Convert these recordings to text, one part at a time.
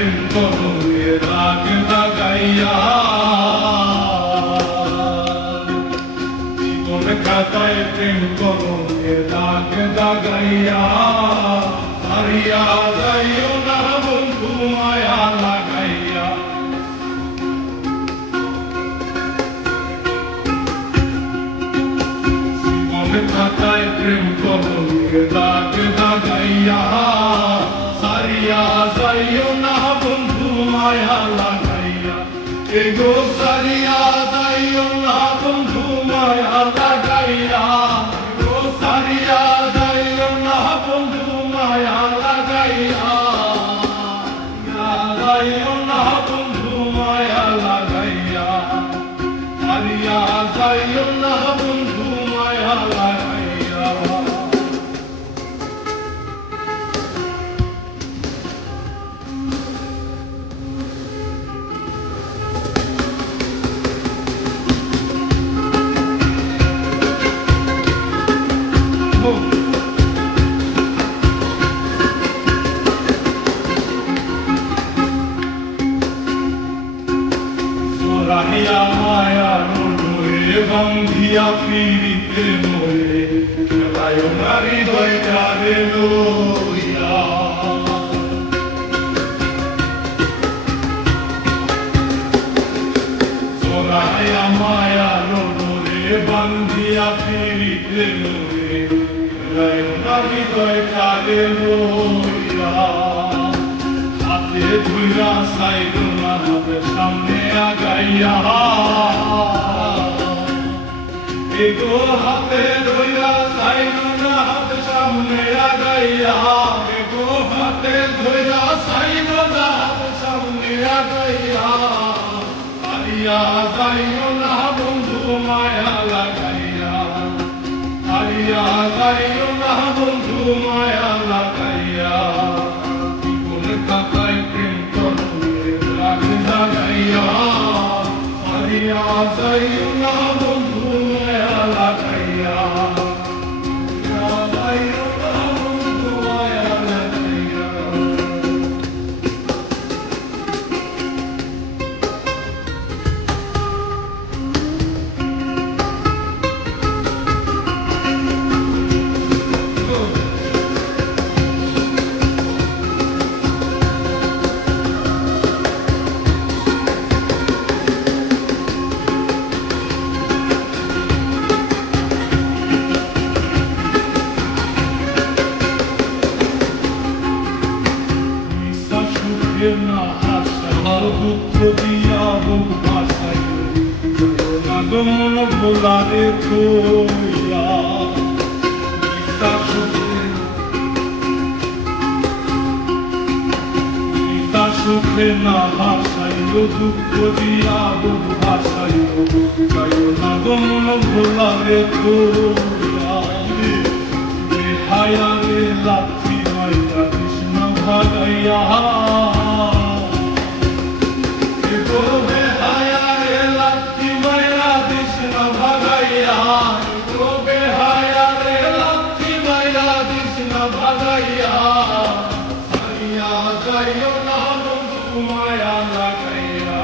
প্রেম করো রাগ লাগাইয়া জীবন খাতায় প্রেম করো রাগ লাগাইয়া হারিয়া যাইও না বন্ধু মায়া লাগাইয়া জীবন খাতায় প্রেম করো রাগ লাগাইয়া হারিয়া যাইও না বন্ধু মায়া লাগাইয়া এগো সারিয়া যাইও না বন্ধু মায়া লাগাইয়া এগো সারিয়া যাইও না বন্ধু মায়া লাগাইয়া যাইও না বন্ধু মায়া লাগাইয়া হারিয়া যাইও না বন্ধু মায়া লাগাইয়া রাহিয়া মায়ার ডোরে বান্ধিয়া পিরিতে মোরে খেলায় নারী দয়টারে লইয়া রাহিয়া মায়ার ডোরে বান্ধিয়া পিরিতে মোরে খেলায় নারী দয়টারে লইয়া হাতে ধুইরা সাইলো না হাতের সামনে আগাইয়া এগো হাতে ধইরা সাইলো না হাতের সামনে আগাইয়া এগো হাতে ধইরা সাইলো না হাতের সামনে আগাইয়া হারিয়া যাইও না বন্ধু মায়া লাগাইয়া হারিয়া যাইও না বন্ধু মায়া লাগাইয়া কাকায় প্রেম করো রাগ লাগাইয়া হারিয়া যাইও না বন্ধু মায়া লাগাইয়া যাইও না বন্ধু মায়া লাগাইয়া না হাসার দুঃখ দিয়া বহু ভাষাই মন ভোলারে কইয়া সুখে না হাসাইল দুঃখ দিয়া বহু ভাষাইল না মন ভোলারে কইয়া বেহায়ারে লাথি মাইয়া কৃষ্ণ ভাগাইয়া ভাগাইয়া হারিয়া যাইও না বন্ধু মায়া লাগাইয়া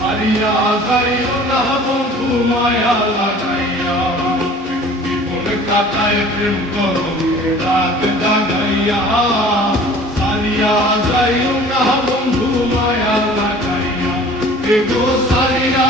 হারিয়া যাইও না বন্ধু মায়া লাগাইয়া জীবন কাটায় প্রেম করো রাগ লাগাইয়া হারিয়া যাইও না বন্ধু মায়া লাগাইয়া এগো সারিয়া